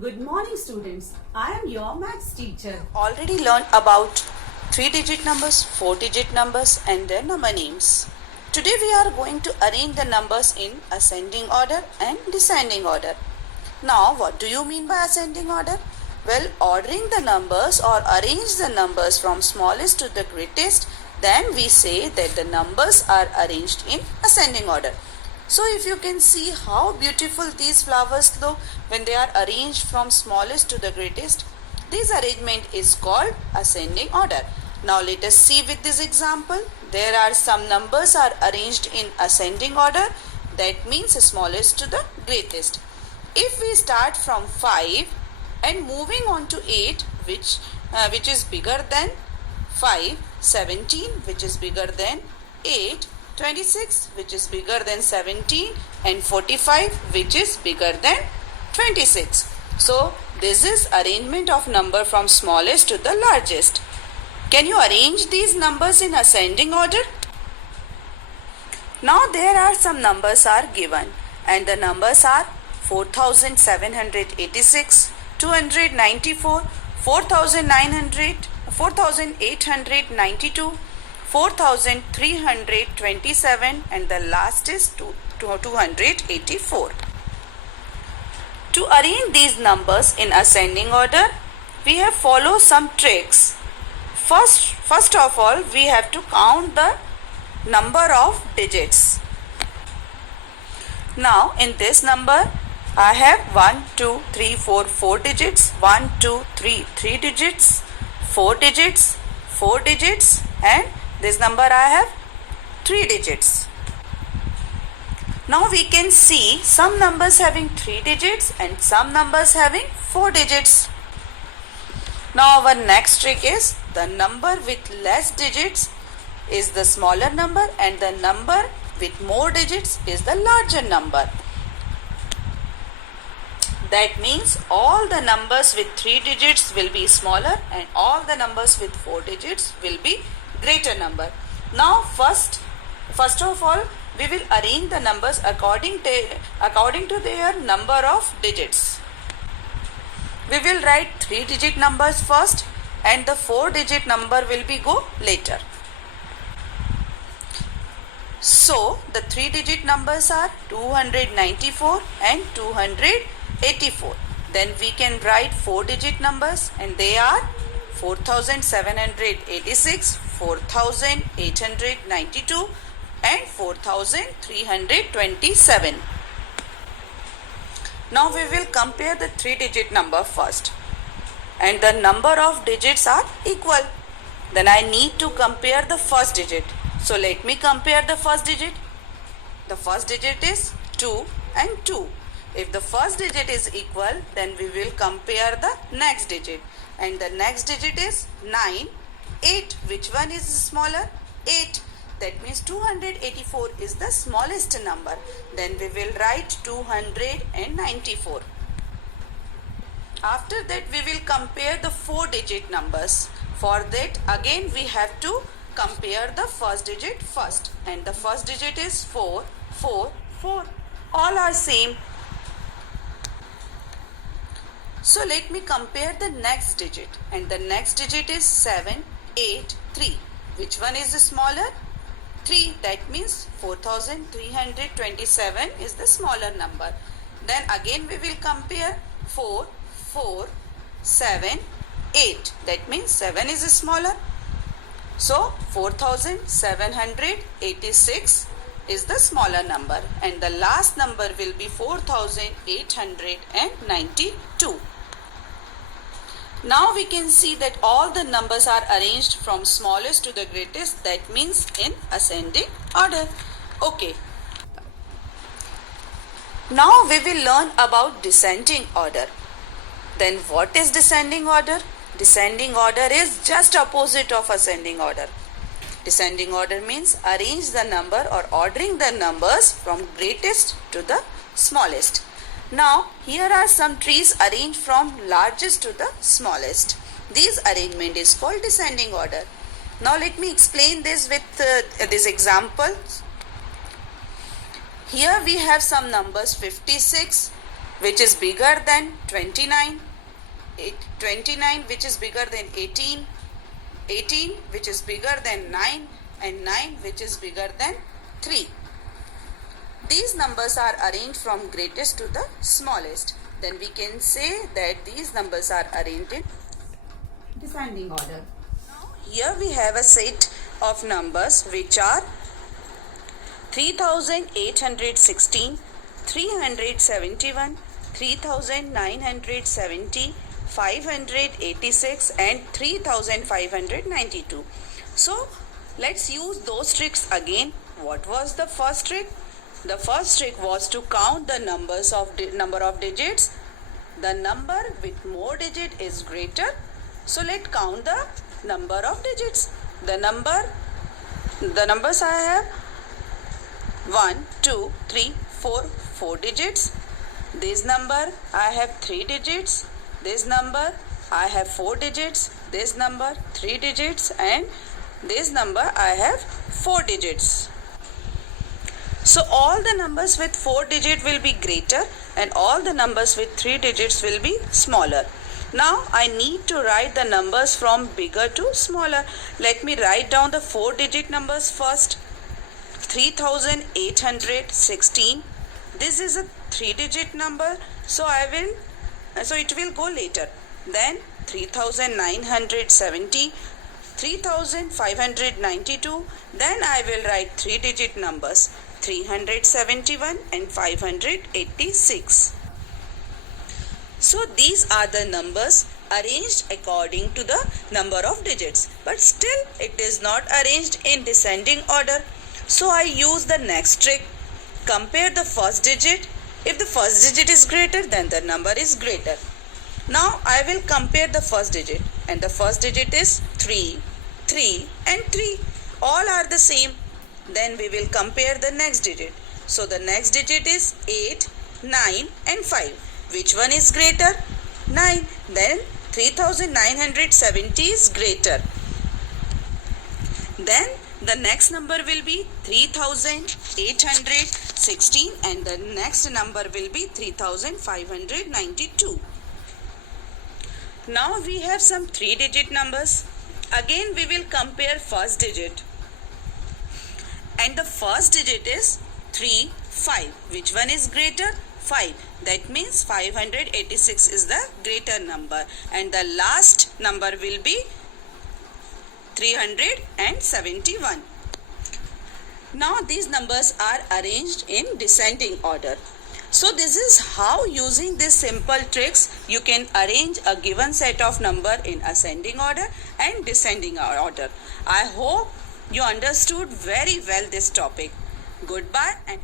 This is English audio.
Good morning, students. I am your maths teacher. Already learned about 3-digit numbers, 4-digit numbers and their number names. Today we are going to arrange the numbers in ascending order and descending order. Now what do you mean by ascending order? Well, ordering the numbers or arrange the numbers from smallest to the greatest, then we say that the numbers are arranged in ascending order. So if you can see how beautiful these flowers look when they are arranged from smallest to the greatest, this arrangement is called ascending order. Now let us see with this example. There are some numbers are arranged in ascending order, that means smallest to the greatest. If we start from 5 and moving on to 8 which is bigger than 5, 17 which is bigger than 8, 26 which is bigger than 17 and 45 which is bigger than 26. So this is arrangement of number from smallest to the largest. Can you arrange these numbers in ascending order? Now there are some numbers are given and the numbers are 4786, 294, 4892, 4327 and the last is 284. To arrange these numbers in ascending order, we have follow some tricks. First of all, we have to count the number of digits. Now in this number, I have 1, 2, 3, 4, 4 digits, 1, 2, 3, 3 digits, 4 digits, 4 digits and this number I have 3 digits. Now we can see some numbers having 3 digits and some numbers having 4 digits. Now our next trick is the number with less digits is the smaller number and the number with more digits is the larger number. That means all the numbers with 3 digits will be smaller and all the numbers with 4 digits will be greater number. Now first of all, we will arrange the numbers according to their number of digits. We will write 3-digit numbers first and the 4-digit number will be go later. So the 3-digit numbers are 294 and 284. Then we can write 4-digit numbers and they are 4786, 4892 and 4327. Now we will compare the 3-digit number first and the number of digits are equal. Then I need to compare the first digit. So let me compare the first digit. The first digit is 2 and 2. If the first digit is equal, then we will compare the next digit. And the next digit is 9, 8. Which one is smaller? 8. That means 284 is the smallest number. Then we will write 294. After that we will compare the 4-digit numbers. For that again we have to compare the first digit first. And the first digit is 4, 4, 4. All are same. So let me compare the next digit and the next digit is 7, 8, 3. Which one is the smaller? 3. That means 4327 is the smaller number. Then again we will compare 4, 4, 7, 8. That means 7 is smaller. So 4786 is the smaller number and the last number will be 4892. Now we can see that all the numbers are arranged from smallest to the greatest, that means in ascending order. Okay. Now we will learn about descending order. Then what is descending order? Descending order is just opposite of ascending order. Descending order means arrange the number or ordering the numbers from greatest to the smallest. Now here are some trees arranged from largest to the smallest. This arrangement is called descending order. Now let me explain this with this example. Here we have some numbers 56, which is bigger than 29, 29 which is bigger than 18, 18 which is bigger than 9, and 9 which is bigger than 3. These numbers are arranged from greatest to the smallest. Then we can say that these numbers are arranged in descending order. Here we have a set of numbers which are 3816, 371, 3970, 586 and 3592. So let's use those tricks again. What was the first trick? The first trick was to count the number of digits. The number with more digit is greater. So let's count the number of digits. The numbers I have 1, 2, 3, 4 digits. This number I have 3 digits. This number I have 4 digits. This number 3 digits, and this number I have 4 digits. So all the numbers with 4 digits will be greater and all the numbers with 3 digits will be smaller. Now I need to write the numbers from bigger to smaller. Let me write down the 4-digit numbers first. 3816. This is a 3-digit number, so it will go later. Then 3970, 3592. Then I will write 3-digit numbers 371 and 586. So these are the numbers arranged according to the number of digits, but still it is not arranged in descending order. So I use the next trick. Compare the first digit. If the first digit is greater, then the number is greater. Now I will compare the first digit, and the first digit is 3, 3 and 3. All are the same. Then we will compare the next digit. So the next digit is 8, 9 and 5. Which one is greater? 9. Then 3970 is greater. Then the next number will be 3816 and the next number will be 3592. Now we have some 3-digit numbers. Again we will compare first digit. And the first digit is 3, 5. Which one is greater? 5. That means 586 is the greater number. And the last number will be 371. Now these numbers are arranged in descending order. So this is how, using these simple tricks, you can arrange a given set of number in ascending order and descending order. I hope you understood very well this topic. Goodbye and